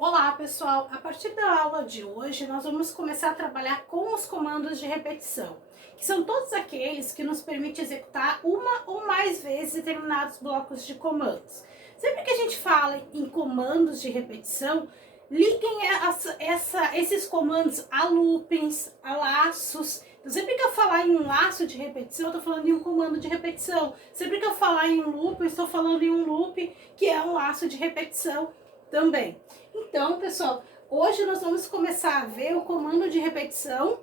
Olá pessoal, a partir da aula de hoje nós vamos começar a trabalhar com os comandos de repetição, que são todos aqueles que nos permitem executar uma ou mais vezes determinados blocos de comandos. Sempre que a gente fala em comandos de repetição, liguem esses comandos a loopings, a laços. Então, sempre que eu falar em um laço de repetição, eu estou falando em um comando de repetição. Sempre que eu falar em um loop, eu estou falando em um loop, que é um laço de repetição também. Então, pessoal, hoje nós vamos começar a ver o comando de repetição,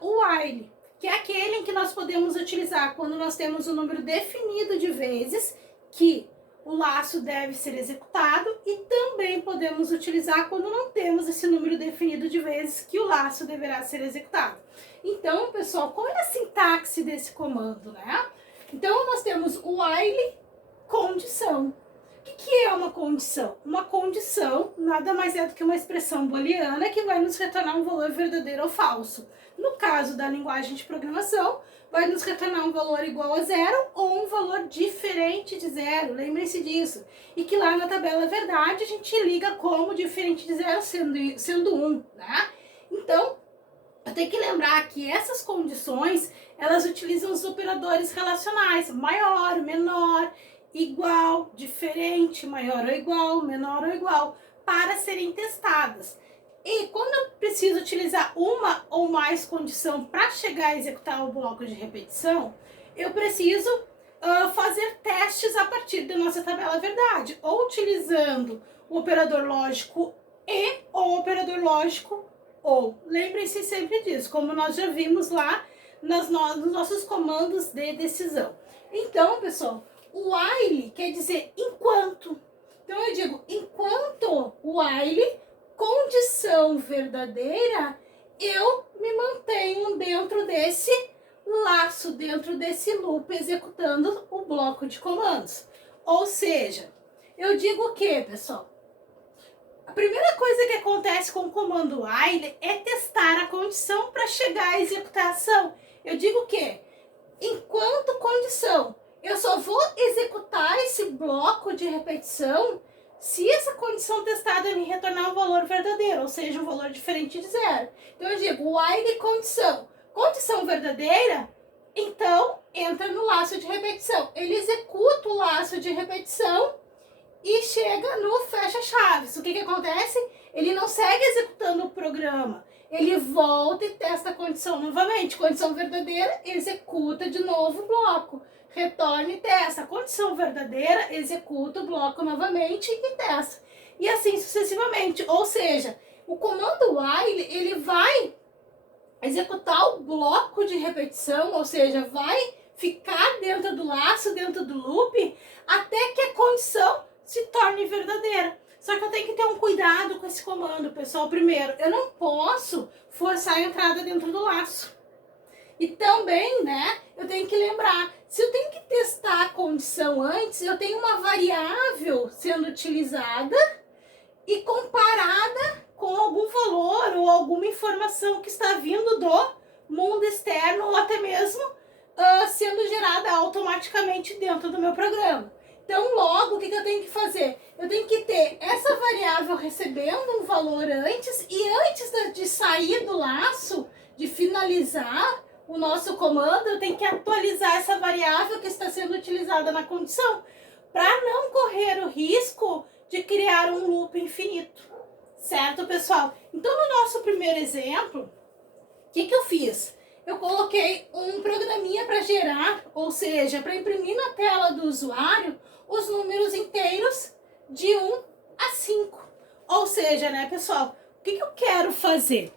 o while, que é aquele em que nós podemos utilizar quando nós temos um número definido de vezes que o laço deve ser executado, e também podemos utilizar quando não temos esse número definido de vezes que o laço deverá ser executado. Então, pessoal, qual é a sintaxe desse comando, né? Então, nós temos o while condição. O que é uma condição? Uma condição nada mais é do que uma expressão booleana que vai nos retornar um valor verdadeiro ou falso. No caso da linguagem de programação, vai nos retornar um valor igual a zero ou um valor diferente de zero. Lembrem-se disso. E que lá na tabela verdade a gente liga como diferente de zero sendo 1, né? Então, eu tenho que lembrar que essas condições, elas utilizam os operadores relacionais, maior, menor, igual, diferente, maior ou igual, menor ou igual, para serem testadas. E quando eu preciso utilizar uma ou mais condição para chegar a executar o bloco de repetição, eu preciso fazer testes a partir da nossa tabela verdade, ou utilizando o operador lógico e ou o operador lógico ou. Lembrem-se sempre disso, como nós já vimos lá nos nossos comandos de decisão. Então, pessoal, o while quer dizer enquanto. Então eu digo, enquanto o while, condição verdadeira, eu me mantenho dentro desse laço, dentro desse loop, executando o bloco de comandos. Ou seja, eu digo o que, pessoal? A primeira coisa que acontece com o comando while é testar a condição para chegar à executar a ação. Eu digo que, enquanto condição, eu só vou executar esse bloco de repetição se essa condição testada me retornar um valor verdadeiro, ou seja, um valor diferente de zero. Então eu digo while condição. Condição verdadeira, então entra no laço de repetição. Ele executa o laço de repetição e chega no fecha-chaves. O que acontece? Ele não segue executando o programa. Ele volta e testa a condição novamente. Condição verdadeira, executa de novo o bloco. Retorna e testa. Condição verdadeira, executa o bloco novamente e testa. E assim sucessivamente. Ou seja, o comando while, ele vai executar o bloco de repetição, ou seja, vai ficar dentro do laço, dentro do loop, até que a condição se torne verdadeira. Só que eu tenho que ter um cuidado com esse comando, pessoal. Primeiro, eu não posso forçar a entrada dentro do laço. E também, né, eu tenho que lembrar, se eu tenho que testar a condição antes, eu tenho uma variável sendo utilizada e comparada com algum valor ou alguma informação que está vindo do mundo externo ou até mesmo sendo gerada automaticamente dentro do meu programa. Então, logo, o que eu tenho que fazer? Eu tenho que ter essa variável recebendo um valor antes, e antes de sair do laço, de finalizar o nosso comando, eu tenho que atualizar essa variável que está sendo utilizada na condição, para não correr o risco de criar um loop infinito. Certo, pessoal? Então, no nosso primeiro exemplo, o que eu fiz? Eu coloquei um programinha para gerar, ou seja, para imprimir na tela do usuário, os números inteiros de 1 a 5. Ou seja, né, pessoal, o que eu quero fazer?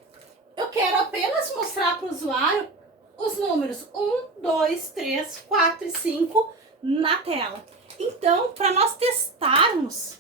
Eu quero apenas mostrar para o usuário os números 1, 2, 3, 4 e 5 na tela. Então, para nós testarmos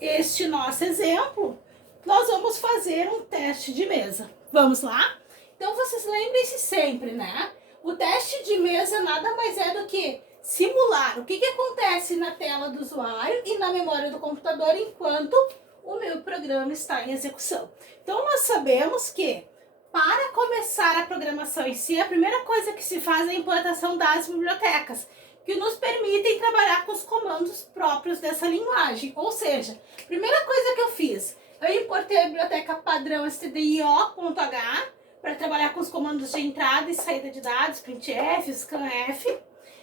este nosso exemplo, nós vamos fazer um teste de mesa. Vamos lá? Então, vocês lembrem-se sempre, né? O teste de mesa nada mais é do que simular o que acontece na tela do usuário e na memória do computador enquanto o meu programa está em execução. Então, nós sabemos que para começar a programação em si, a primeira coisa que se faz é a implantação das bibliotecas, que nos permitem trabalhar com os comandos próprios dessa linguagem. Ou seja, primeira coisa que eu fiz, eu importei a biblioteca padrão stdio.h para trabalhar com os comandos de entrada e saída de dados, printf, scanf.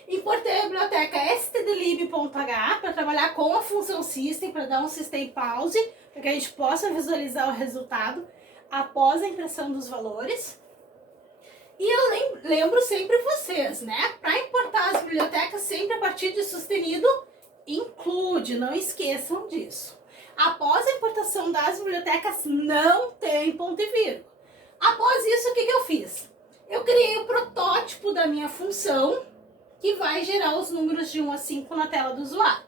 Importei a biblioteca stdlib.h para trabalhar com a função system, para dar um system pause, para que a gente possa visualizar o resultado após a impressão dos valores. E eu lembro sempre vocês, né? Para importar as bibliotecas sempre a partir de sustenido include, não esqueçam disso. Após a importação das bibliotecas não tem ponto e vírgula. Após isso, o que eu fiz? Eu criei o protótipo da minha função, que vai gerar os números de 1 a 5 na tela do usuário,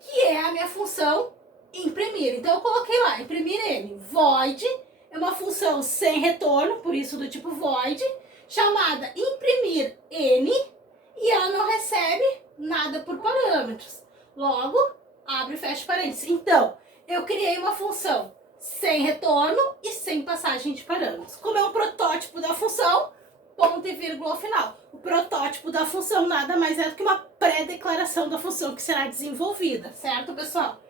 que é a minha função imprimir. Então eu coloquei lá, imprimir N, void, é uma função sem retorno, por isso do tipo void, chamada imprimir N, e ela não recebe nada por parâmetros. Logo, abre e fecha parênteses. Então, eu criei uma função sem retorno e sem passagem de parâmetros. Como é um protótipo da função, ponto e vírgula ao final. O protótipo da função nada mais é do que uma pré-declaração da função que será desenvolvida, certo, pessoal?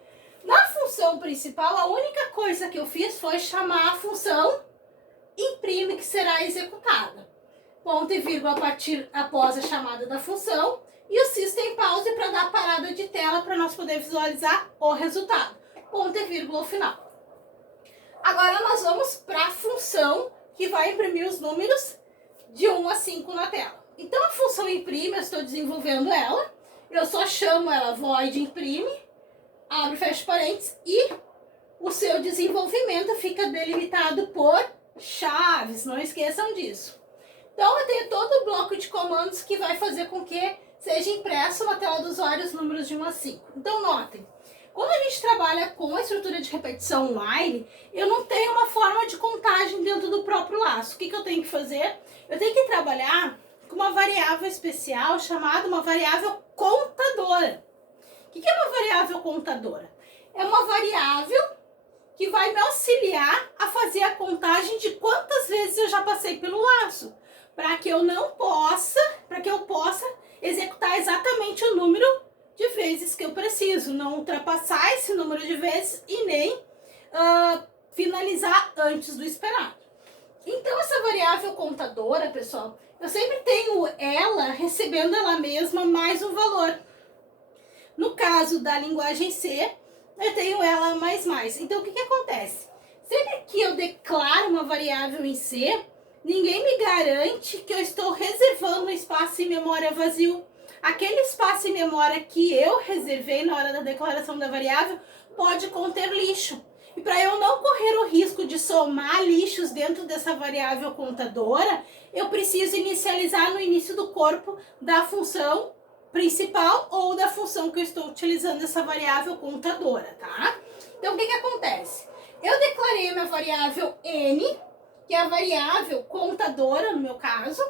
Na função principal, a única coisa que eu fiz foi chamar a função imprime, que será executada. Ponto e vírgula após a chamada da função, e o system pause para dar parada de tela para nós poder visualizar o resultado. Ponto e vírgula ao final. Agora nós vamos para a função que vai imprimir os números de 1 a 5 na tela. Então a função imprime, eu estou desenvolvendo ela, eu só chamo ela void imprime, abre e fecha parênteses, e o seu desenvolvimento fica delimitado por chaves, não esqueçam disso. Então eu tenho todo o bloco de comandos que vai fazer com que seja impresso na tela do usuário os números de 1 a 5. Então notem, quando a gente trabalha com a estrutura de repetição online, eu não tenho uma forma de contagem dentro do próprio laço. O que eu tenho que fazer? Eu tenho que trabalhar com uma variável especial chamada uma variável contadora. O que é uma variável contadora? É uma variável que vai me auxiliar a fazer a contagem de quantas vezes eu já passei pelo laço, para que eu possa executar exatamente o número de vezes que eu preciso, não ultrapassar esse número de vezes e nem finalizar antes do esperado. Então essa variável contadora, pessoal, eu sempre tenho ela recebendo ela mesma mais um valor. No caso da linguagem C, eu tenho ela mais. Então o que acontece? Sempre que eu declaro uma variável em C, ninguém me garante que eu estou reservando um espaço em memória vazio. Aquele espaço em memória que eu reservei na hora da declaração da variável pode conter lixo. E para eu não correr o risco de somar lixos dentro dessa variável contadora, eu preciso inicializar no início do corpo da função principal ou da função que eu estou utilizando essa variável contadora, tá? Então, o que acontece? Eu declarei a minha variável N, que é a variável contadora, no meu caso,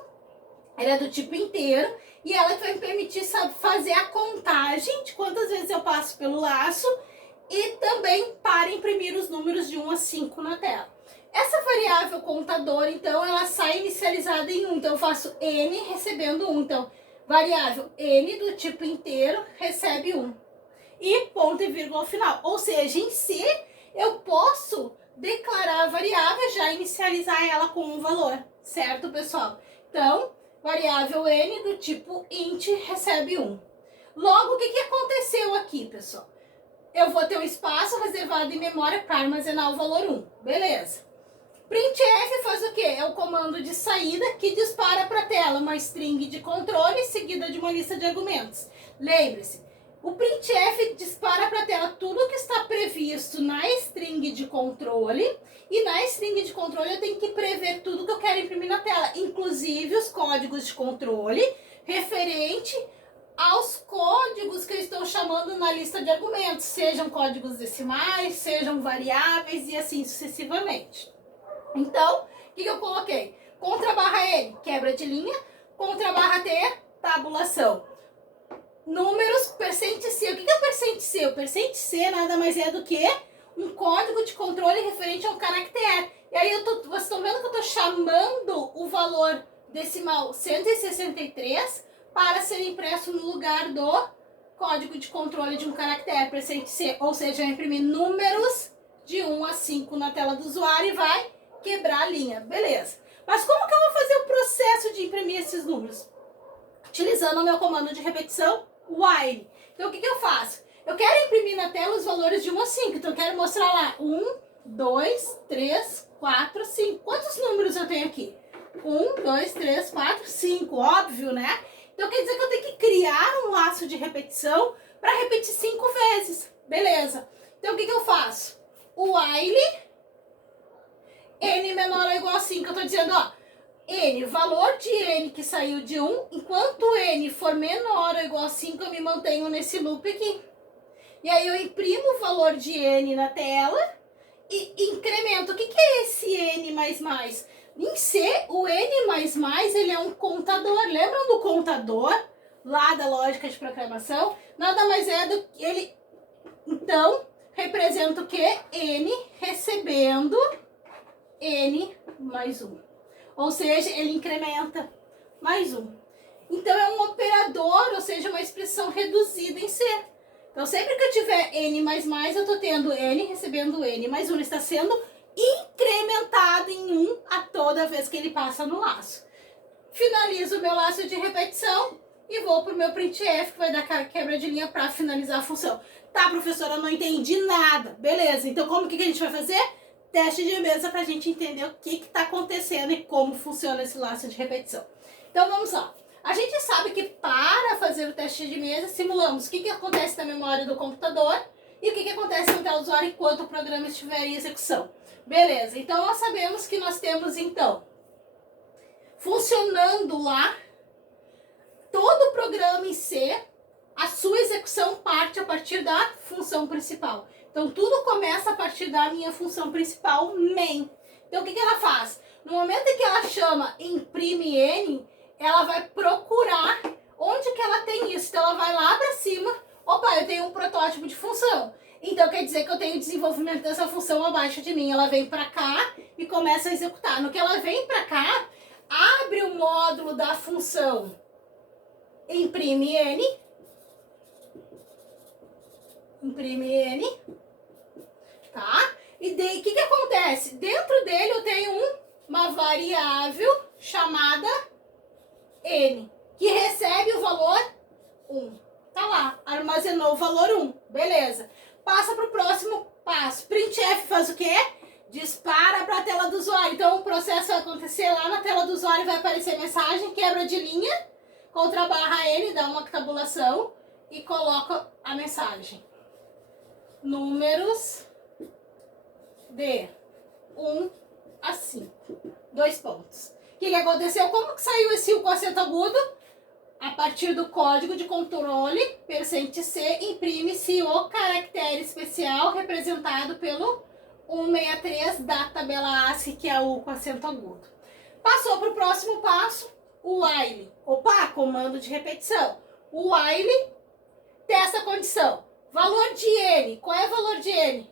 ela é do tipo inteiro, e ela vai me permitir fazer a contagem de quantas vezes eu passo pelo laço e também para imprimir os números de 1 a 5 na tela. Essa variável contadora, então, ela sai inicializada em 1, então eu faço N recebendo 1, então variável N do tipo inteiro recebe 1. E ponto e vírgula ao final, ou seja, em C eu posso declarar a variável, já inicializar ela com um valor, certo, pessoal? Então, variável N do tipo int recebe 1. Logo, o que aconteceu aqui, pessoal? Eu vou ter um espaço reservado em memória para armazenar o valor 1, beleza. Printf faz o quê? É o comando de saída que dispara para a tela uma string de controle seguida de uma lista de argumentos. Lembre-se, o printf dispara para a tela tudo que está previsto na string de controle, e na string de controle eu tenho que prever tudo que eu quero imprimir na tela, inclusive os códigos de controle referente aos códigos que eu estou chamando na lista de argumentos, sejam códigos decimais, sejam variáveis e assim sucessivamente. Então, o que eu coloquei? Contra barra N, quebra de linha, contra barra T, tabulação. Números, %C. O que é o %C? O %C nada mais é do que um código de controle referente a um caractere. E aí vocês estão vendo que eu estou chamando o valor decimal 163 para ser impresso no lugar do código de controle de um caractere presente C. Ou seja, vai imprimir números de 1 a 5 na tela do usuário e vai quebrar a linha. Beleza. Mas como que eu vou fazer o processo de imprimir esses números? Utilizando o meu comando de repetição, while. Então, o que eu faço? Eu quero imprimir na tela os valores de 1 a 5. Então, eu quero mostrar lá 1, 2, 3, 4, 5. Quantos números eu tenho aqui? 1, 2, 3, 4, 5. Óbvio, né? Então, quer dizer que eu tenho que criar um laço de repetição para repetir 5 vezes. Beleza. Então, o que eu faço? O while n menor ou igual a 5. Eu estou dizendo, ó, n, valor de n que saiu de 1, enquanto n for menor ou igual a 5, eu me mantenho nesse loop aqui. E aí eu imprimo o valor de n na tela e incremento. O que é esse n mais mais? Em C, o n mais mais, ele é um contador. Lembram do contador lá da lógica de programação? Nada mais é do que ele, então, representa o quê? N recebendo n mais 1. Ou seja, ele incrementa mais 1. Então, é um operador, ou seja, uma expressão reduzida em C. Então, sempre que eu tiver n mais mais, eu estou tendo n recebendo n mais 1. Ele está sendo incrementado em 1 a toda vez que ele passa no laço. Finalizo o meu laço de repetição e vou para o meu printf, que vai dar quebra de linha para finalizar a função. Tá, professora, eu não entendi nada. Beleza, então como que a gente vai fazer? Teste de mesa para a gente entender o que está acontecendo e como funciona esse laço de repetição. Então vamos lá. A gente sabe que para fazer o teste de mesa, simulamos o que acontece na memória do computador e o que acontece na tela do usuário enquanto o programa estiver em execução. Beleza, então nós sabemos que nós temos, então, funcionando lá, todo o programa em C, a sua execução parte a partir da função principal. Então, tudo começa a partir da minha função principal, main. Então, o que ela faz? No momento em que ela chama imprime n, ela vai procurar onde que ela tem isso. Então, ela vai lá para cima, opa, eu tenho um protótipo de função. Então, quer dizer que eu tenho desenvolvimento dessa função abaixo de mim. Ela vem para cá e começa a executar. No que ela vem para cá, abre o módulo da função imprime n, tá? E daí, o que acontece? Dentro dele eu tenho uma variável chamada n, que recebe o valor 1. Tá lá, armazenou o valor 1, beleza. Passa para o próximo passo. Printf faz o quê? Dispara para a tela do usuário. Então o processo vai acontecer lá na tela do usuário, vai aparecer mensagem, quebra de linha, contra barra n, dá uma tabulação e coloca a mensagem. Números de 1 a 5. 2 pontos. O que aconteceu? Como que saiu esse U com acento agudo? A partir do código de controle, percente C, imprime-se o caractere especial representado pelo 163 da tabela ASCII, que é o U com acento agudo. Passou para o próximo passo, o while. Opa, comando de repetição. O while testa a condição. Valor de n. Qual é o valor de n?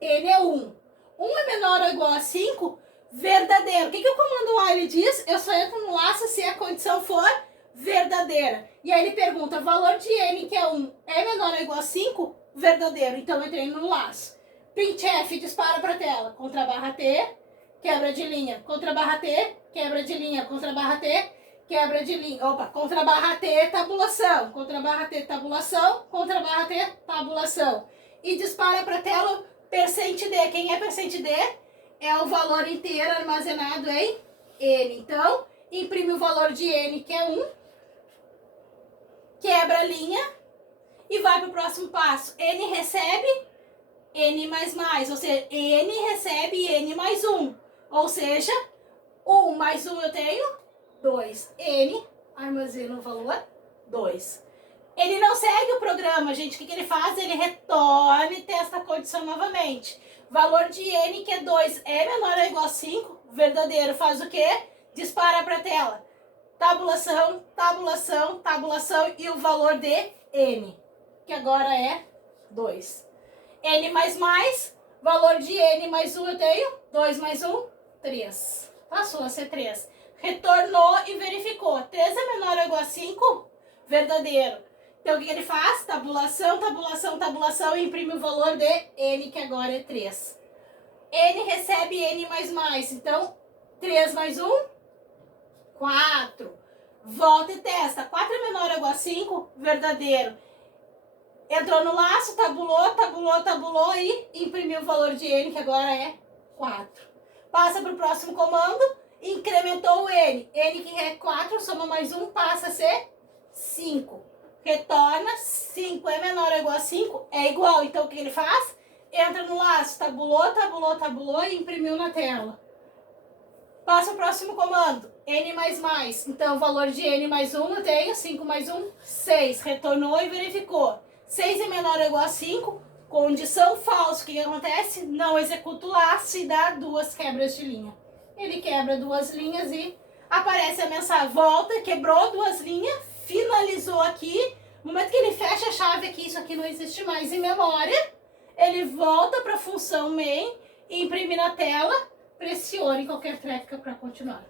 N é 1. 1 é menor ou igual a 5? Verdadeiro. O que o comando while diz? Eu só entro no laço se a condição for verdadeira. E aí ele pergunta, valor de n, que é 1, é menor ou igual a 5? Verdadeiro. Então eu entrei no laço. Printf dispara para a tela. Contra barra T, quebra de linha. Contra barra T, quebra de linha. Contra barra T, quebra de linha. Opa, contra barra T, tabulação. Contra barra T, tabulação. Contra barra T, tabulação. E dispara para a tela percente D. Quem é percente D? É o valor inteiro armazenado em n. Então, imprime o valor de n, que é 1. Quebra a linha e vai para o próximo passo. N recebe n mais mais, ou seja, n recebe n mais 1. Ou seja, 1 mais 1 eu tenho 2. N armazena o valor 2. Ele não segue o programa, gente. O que ele faz? Ele retorna e testa a condição novamente. Valor de n, que é 2, é menor ou igual a 5? Verdadeiro. Faz o quê? Dispara para a tela. Tabulação, tabulação, tabulação e o valor de n, que agora é 2. N mais mais, valor de n mais 1 eu tenho, 2 mais 1, 3. Passou a ser 3. retornou e verificou. 3 é menor ou igual a 5? Verdadeiro. Então, o que ele faz? Tabulação, tabulação, tabulação e imprime o valor de N, que agora é 3. N recebe N mais mais. Então, 3 mais 1, 4. Volta e testa. 4 é menor ou igual a 5? Verdadeiro. Entrou no laço, tabulou, tabulou, tabulou e imprimiu o valor de N, que agora é 4. Passa para o próximo comando, incrementou o N. N que é 4, soma mais 1, passa a ser 5. Retorna, 5 é menor ou igual a 5, é igual. Então, o que ele faz? Entra no laço, tabulou, tabulou, tabulou e imprimiu na tela. Passa o próximo comando, N mais mais. Então, o valor de N mais 1 eu tenho, 5 mais 1, 6. Retornou e verificou. 6 é menor ou igual a 5, condição falsa. O que acontece? Não executa o laço e dá 2 quebras de linha. Ele quebra 2 linhas e aparece a mensagem, volta, quebrou 2 linhas, finalizou aqui. No momento que ele fecha a chave aqui, isso aqui não existe mais em memória, ele volta para a função main, imprime na tela, pressione qualquer tecla para continuar.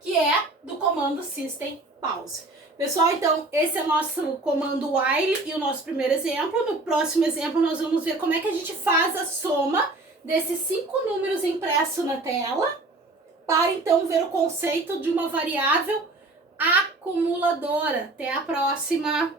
Que é do comando system pause. Pessoal, então, esse é o nosso comando while e o nosso primeiro exemplo. No próximo exemplo, nós vamos ver como é que a gente faz a soma desses 5 números impressos na tela, para então ver o conceito de uma variável acumuladora. Até a próxima!